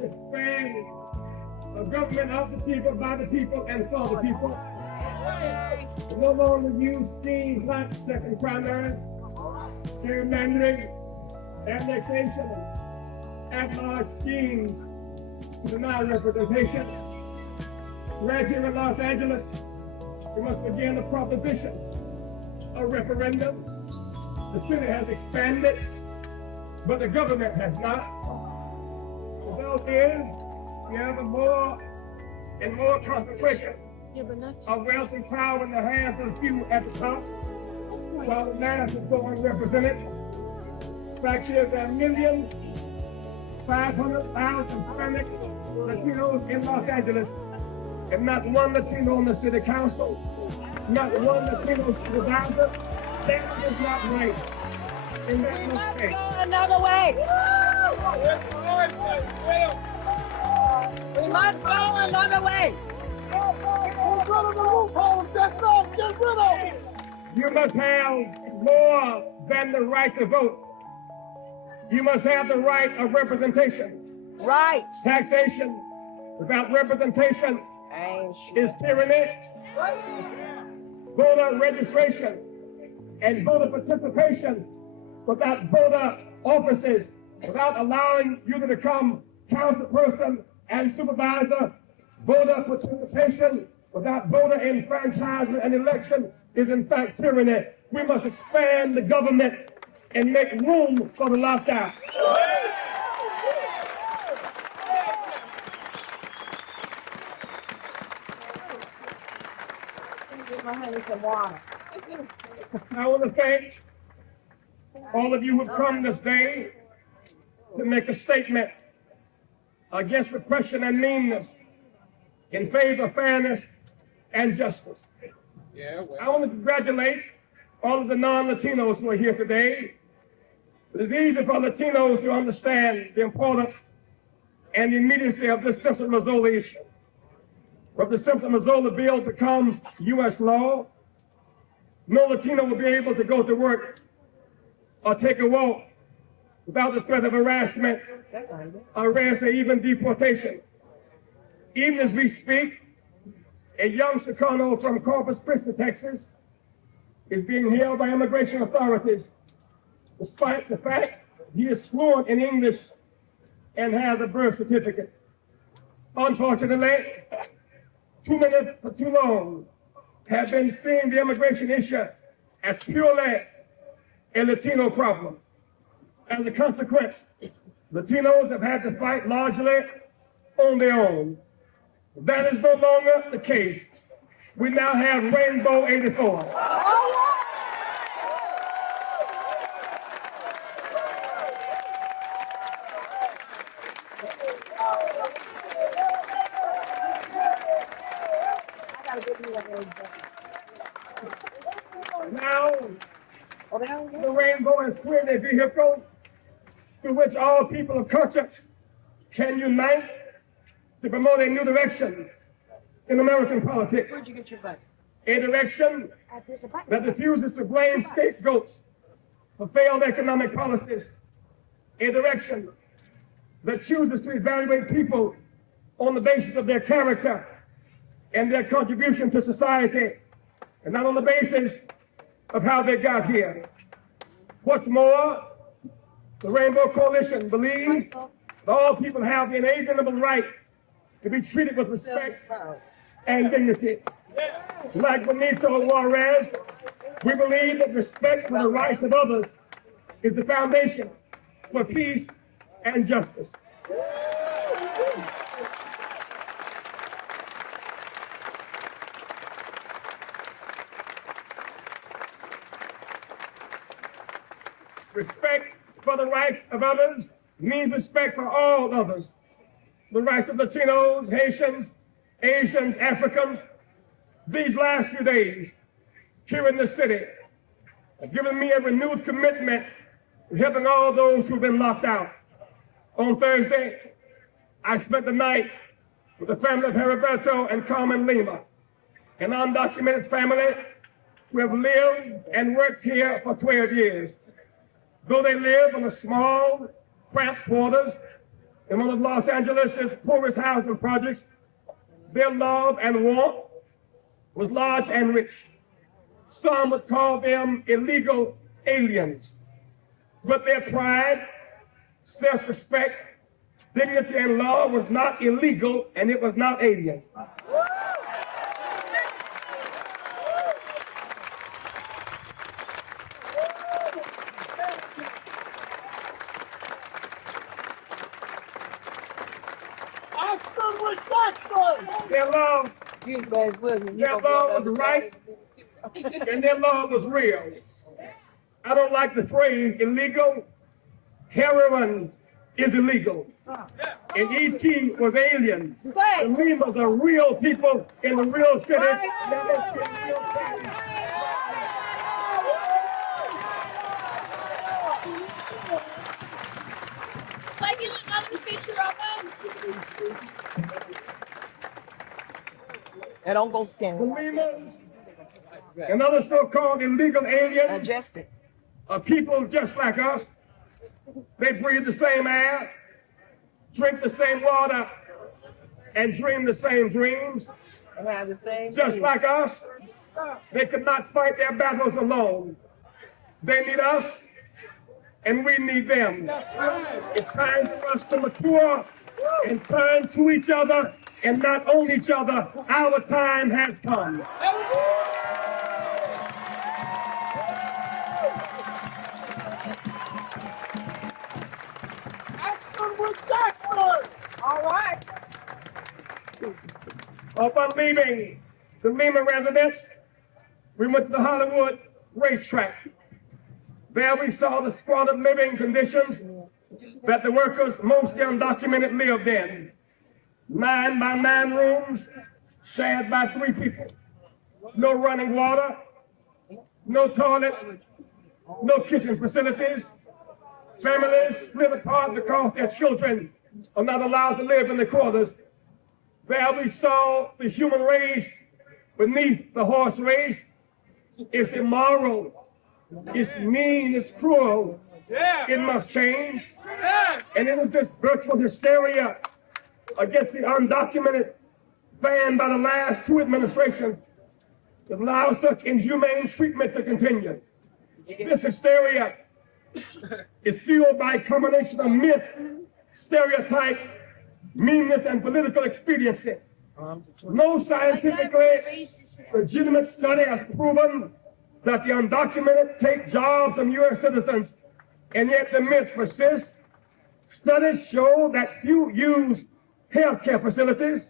must expand a government of the people, by the people, and for the people. We no longer use schemes like second primaries, gerrymandering, annexation, at-large schemes to deny representation. Right here in Los Angeles, we must begin a proposition, a referendum. The city has expanded, but the government has not. The result is we have a more and more concentration of wealth and power in the hands of the few at the top, while the mass is going unrepresented. Fact is, there are 1,500,000 Hispanics, Latinos in Los Angeles, and not one Latino on the city council, not one Latino supervisor. That is not right. And that must stay. Another way. We must go another way. You must have more than the right to vote. You must have the right of representation. Right. Taxation without representation is tyranny. Voter registration and voter participation without voter offices, without allowing you to become council person and supervisor. Voter participation without voter enfranchisement and election is in fact tyranny. We must expand the government and make room for the lockdown. I want to thank all of you who have come this day to make a statement against repression and meanness in favor of fairness and justice. I want to congratulate all of the non-Latinos who are here today. It is easy for Latinos to understand the importance and the immediacy of this Simpson-Mazzola issue. If the Simpson-Mazzola bill becomes U.S. law, no Latino will be able to go to work or take a walk without the threat of harassment, arrest, or even deportation. Even as we speak, a young Chicano from Corpus Christi, Texas, is being held by immigration authorities despite the fact he is fluent in English and has a birth certificate. Unfortunately, too many for too long have been seeing the immigration issue as purely a Latino problem. As a consequence, Latinos have had to fight largely on their own. That is no longer the case. We now have Rainbow 84. Now, the Rainbow has created a vehicle through which all people of conscience can unite to promote a new direction in American politics. Where'd you get your button? A direction that refuses to blame scapegoats for failed economic policies. A direction that chooses to evaluate people on the basis of their character and their contribution to society, and not on the basis of how they got here. What's more, the Rainbow Coalition believes that all people have the inalienable right to be treated with respect and dignity. Like Benito Juarez, we believe that respect for the rights of others is the foundation for peace and justice. Respect for the rights of others means respect for all others. The rights of Latinos, Haitians, Asians, Africans. These last few days here in the city have given me a renewed commitment to helping all those who've been locked out. On Thursday, I spent the night with the family of Heriberto and Carmen Lima, an undocumented family who have lived and worked here for 12 years. Though they live in a small, cramped quarters, in one of Los Angeles' poorest housing projects, their love and want was large and rich. Some would call them illegal aliens, but their pride, self-respect, dignity, and love was not illegal, and it was not alien. Their love, their love was right, and their love was real. I don't like the phrase illegal. Heroin is illegal. And E.T. was alien. The Limas are real people in the real city. Like in another picture of them. And don't go The stand. Limas and other so-called illegal aliens Adjust it. are people just like us. They breathe the same air, drink the same water, and dream the same dreams. And have the same. Just thing. like us, they could not fight their battles alone. They need us, and we need them. It's time for us to mature and turn to each other and not own each other. Our time has come. All right. Upon leaving the Lima residence, we went to the Hollywood racetrack. There we saw the squalid living conditions that the workers, mostly undocumented, lived in. 9-by-9 rooms shared by 3 people. No running water, no toilet, no kitchen facilities. Families live apart because their children are not allowed to live in the quarters. There we saw the human race beneath the horse race. It's immoral, it's mean, it's cruel. It must change. And it is this virtual hysteria against the undocumented banned by the last 2 administrations that allows such inhumane treatment to continue. This hysteria is fueled by a combination of myth, stereotype, meanness, and political expediency. No scientifically legitimate study has proven that the undocumented take jobs from U.S. citizens, and yet the myth persists. Studies show that few use healthcare facilities,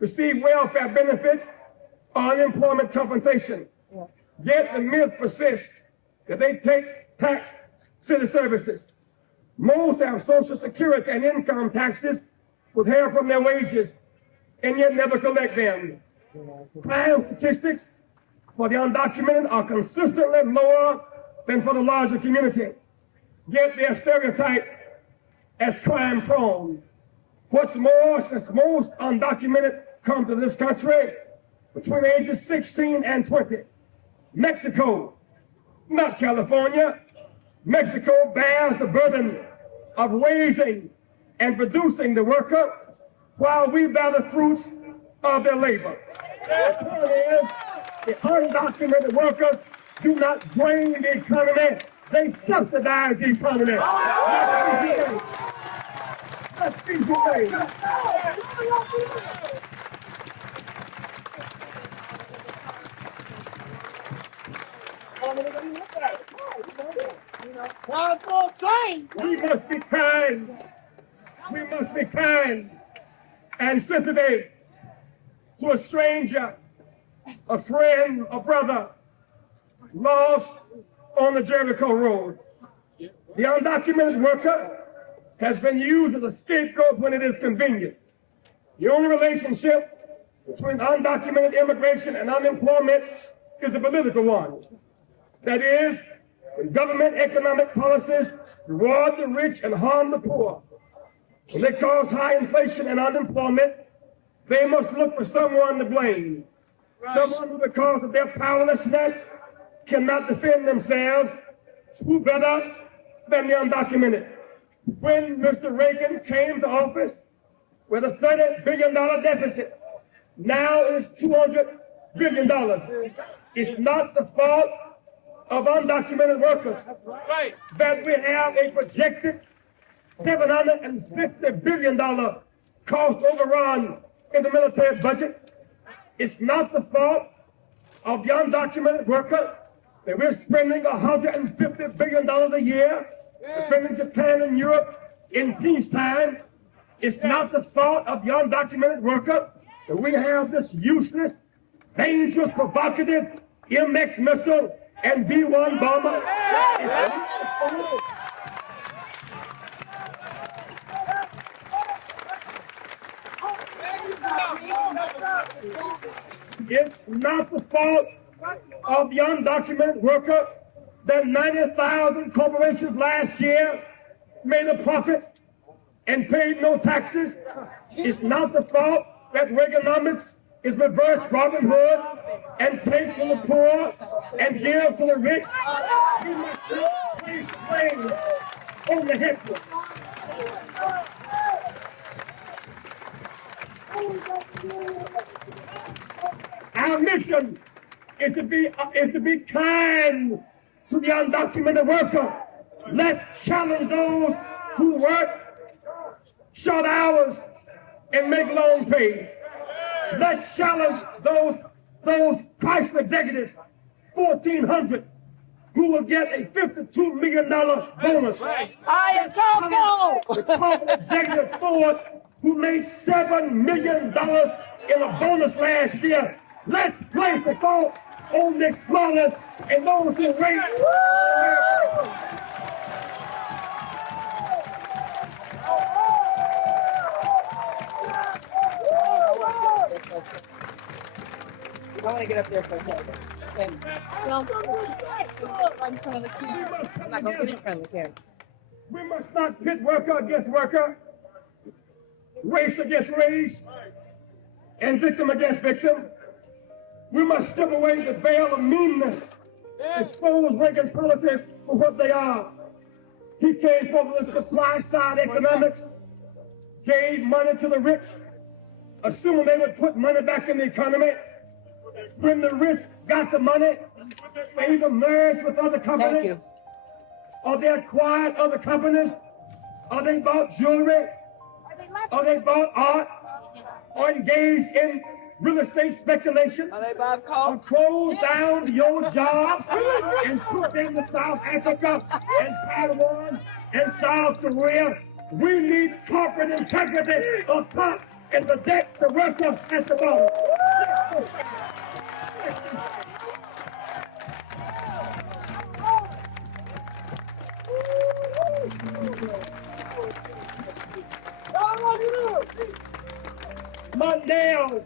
receive welfare benefits, or unemployment compensation. Yet the myth persists that they take tax city services. Most have Social Security and income taxes withheld from their wages, and yet never collect them. Crime statistics for the undocumented are consistently lower than for the larger community. Yet they are stereotyped as crime prone. What's more, since most undocumented come to this country between ages 16 and 20, Mexico, not California, Mexico bears the burden of raising and producing the worker while we bear the fruits of their labor. The point is, the undocumented workers do not drain the economy, they subsidize the economy. Let's be humane. We must be kind. We must be kind and sensitive to a stranger, a friend, a brother, lost on the Jericho Road. The undocumented worker has been used as a scapegoat when it is convenient. The only relationship between undocumented immigration and unemployment is a political one. That is, when government economic policies reward the rich and harm the poor, when they cause high inflation and unemployment, they must look for someone to blame. Someone who, because of their powerlessness, cannot defend themselves. Who better than the undocumented? when Mr. Reagan came to office with a $30 billion deficit. Now it's $200 billion. It's not the fault of undocumented workers that we have a projected $750 billion cost overrun in the military budget. It's not the fault of the undocumented worker that we're spending $150 billion a year defending Japan and Europe in peacetime. It's not the fault of the undocumented worker that we have this useless, dangerous, provocative MX missile and B-1 bomber. It's not the fault of the undocumented worker that 90,000 corporations last year made a profit and paid no taxes. It's not the fault that Reaganomics is reverse Robin Hood and takes from the poor and gives to the rich. We must not place blame on the helpless. Our mission is to be kind to the undocumented worker. Let's challenge those who work short hours and make long pay. Let's challenge those Chrysler executives, 1,400, who will get a $52 million bonus. I am Coco! The corporate executive Ford, who made $7 million in a bonus last year. Let's place the fault on the exploiters and those who rape. I want to get up there for a second. Okay. Well, right in front of the camera. I'm not going to get in front of the camera. We must not pit worker against worker, race against race, and victim against victim. We must strip away the veil of meanness, expose Reagan's policies for what they are. He came from the supply side economics, gave money to the rich, assuming they would put money back in the economy. When the rich got the money, they either merged with other companies, or they acquired other companies, or they bought jewelry, or they bought art, or engaged in real estate speculation, or closed down the old jobs and took them to South Africa and Taiwan and South Korea. We need corporate integrity up top and protect the workers at the bottom. Mondale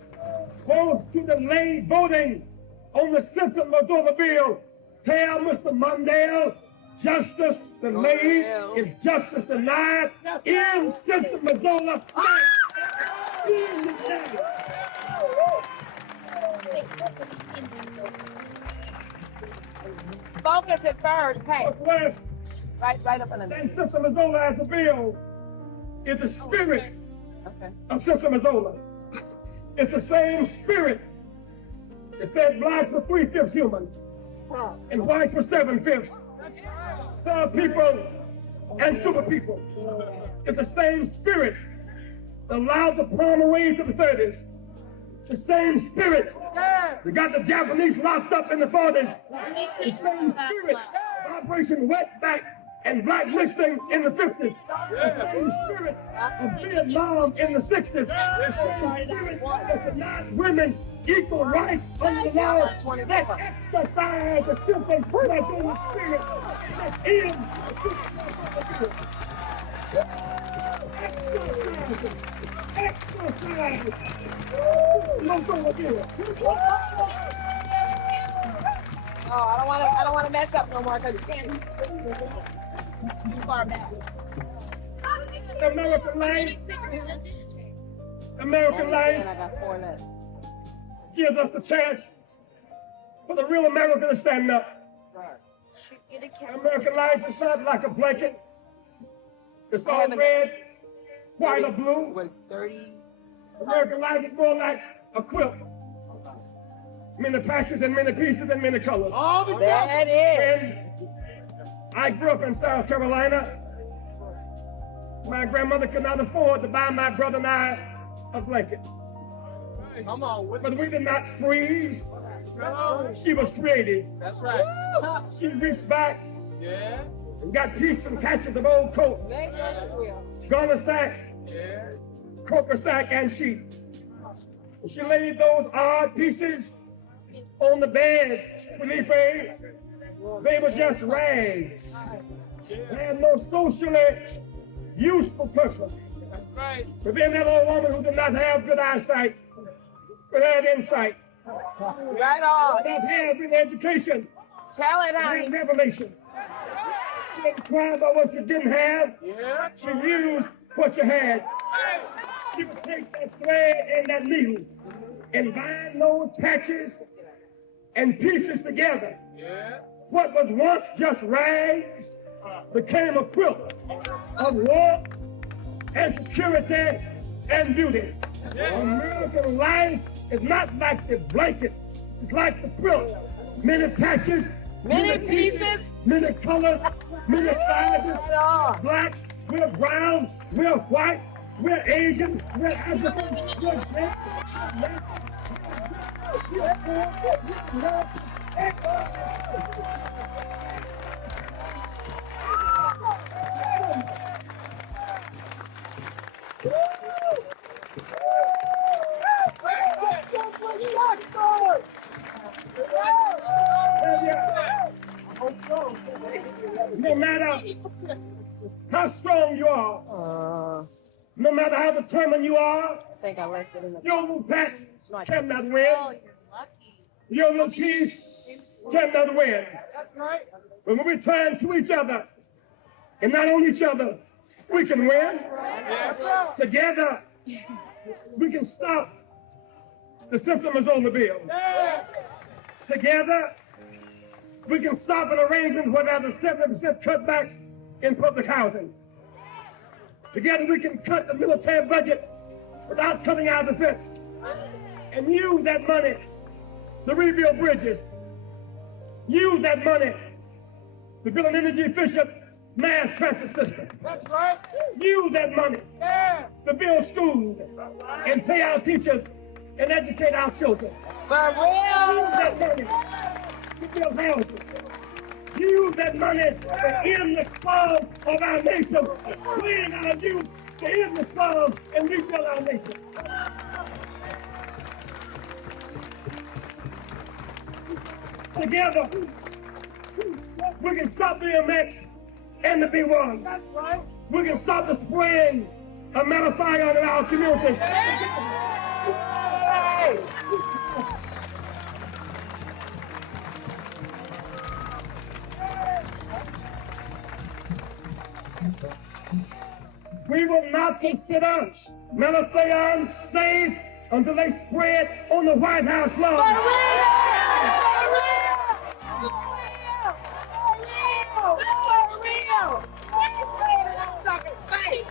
goes to delay voting on the Simpson-Missoula bill. Tell Mr. Mondale, justice delayed is justice denied in Simpson-Missoula. Focus at first, hey. Northwest Right up under there. and Simpson-Missoula as a bill is the spirit of Simpson-Missoula. It's the same spirit. It said blacks were 3/5 human and whites were 7/5. Star people and super people. It's the same spirit that allowed the palm away to the 30s. The same spirit that got the Japanese locked up in the 40s. The same spirit of Operation Wetback and blacklisting in the 50s. The same spirit of Vietnam in the 60s. The same spirit that denied women equal rights under the law. Let's exercise the Simpson Missoula spirit. Let's end the exercise it. Don't go again. Oh, I don't want to mess up no more because you can't. It's too far back. American life, American And life I got 4 left. gives us the chance for the real American to stand up. American life is not like a blanket. It's all red, white, or blue. What, 30? American life is more like a quilt. Many patches and many pieces and many colors. That is. And I grew up in South Carolina. My grandmother could not afford to buy my brother and I a blanket. Come on. But we did not freeze. She was creative. That's right. She reached back Yeah. and got pieces and patches of old coat, garter sack, Yeah. croaker sack, and sheet. And she laid those odd pieces on the bed, Felipe. They were just rags. They had no socially useful purpose. That's right. But then that old woman who did not have good eyesight, but had insight, Right on. did not have good education, Tell it, had honey. revelation. She didn't cry about what you didn't have. Yeah. She used what you had. She would take that thread and that needle and bind those patches and pieces together. Yeah. What was once just rags became a quilt of warmth and security and beauty. American life is not like the blanket. It's like the quilt. Many patches, Many pieces. many colors, many sizes. Right on. Black, we're brown, we're white, we're Asian, we're African, we're black. No matter how strong you are, no matter how determined you are, I think I left it in the. your little patch cannot win. Oh, you're lucky. Your little piece cannot win. That's right. But when we turn to each other, and not on each other, we can win. Yes, sir. Together, we can stop the Simpson-Missoula bill. Yes. Together, we can stop an arrangement where there's a 70% cutback in public housing. Together, we can cut the military budget without cutting our defense and use that money to rebuild bridges. Use that money to build an energy efficient mass transit system. That's right. Use that money Yeah. to build schools and pay our teachers and educate our children. For Use real. that money to build houses. Use that money to end the slum of our nation. Train our youth to end the slum and rebuild our nation. Together, we can stop the MX and the B1. That's right. We can stop the spraying of methamphetamine in our communities. Hey. We will not consider methamphetamine safe until they spray it on the White House For lawn. real. For real. For real. For real. Spray it in that sucker's face.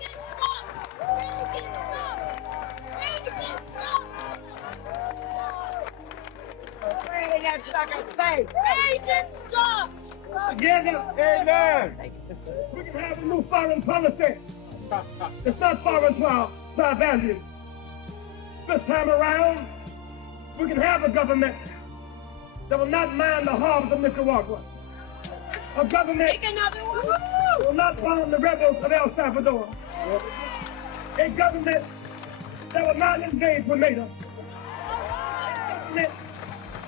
Spray it in that sucker's face. Together, Amen. we can have a new foreign policy. It's not foreign to our values. This time around, we can have a government that will not mind the harms of Nicaragua. A government Take another one. that will not bomb the rebels of El Salvador. A government that will not invade Grenada. A government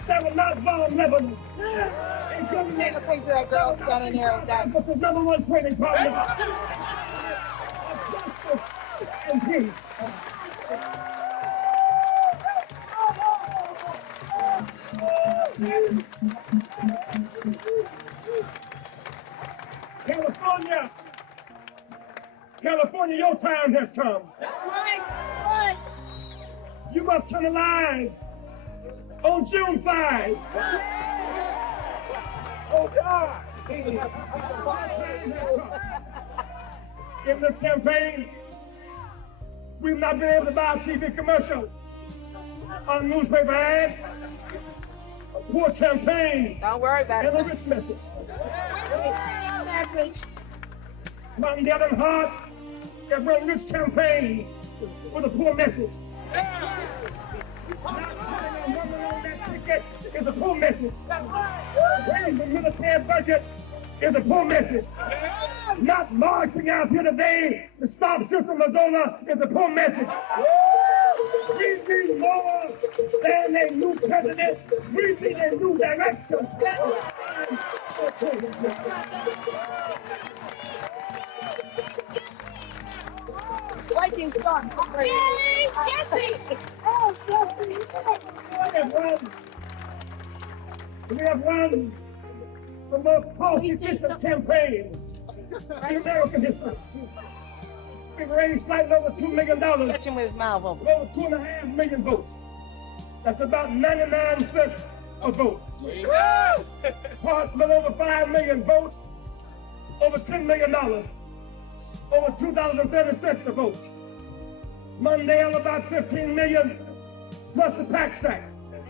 that will not bomb Lebanon. A government Take a picture of that girl standing there with that. that was the #1 training partner of justice and peace. California, your time has come. Right. You must come alive on June 5. Oh God! in this campaign, we've not been able to buy a TV commercial, a newspaper ad, a poor campaign, Don't worry about and a it. rich message. Message. But on the other hand, it run rich campaigns with a poor message. Not putting a woman on that ticket is a poor message. Raising the military budget is a poor message. Not marching out here today to stop Central Arizona is a poor message. We need more than a new president. We need a new direction. Lightning storm. Yay, Jesse! Oh, Jesse. We have run the most cost-efficient campaign in American history. We've raised slightly over $2 million, Catch him with his mouth open. over 2.5 million votes. That's about 99 cents a vote. Part with over 5 million votes, over $10 million, over 2,030 cents a vote. Mondale about 15 million, plus the PAC sack,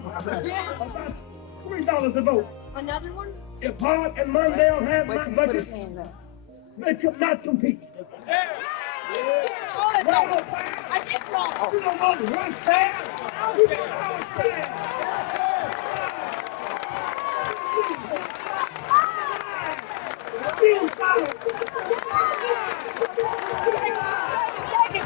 about $3 a vote. Another one? If Hart and Mondale had Wait my till you put budget, his hands up. they could not compete. Oh, that's all. I did wrong. You don't want one stand, you don't want stand. Take it.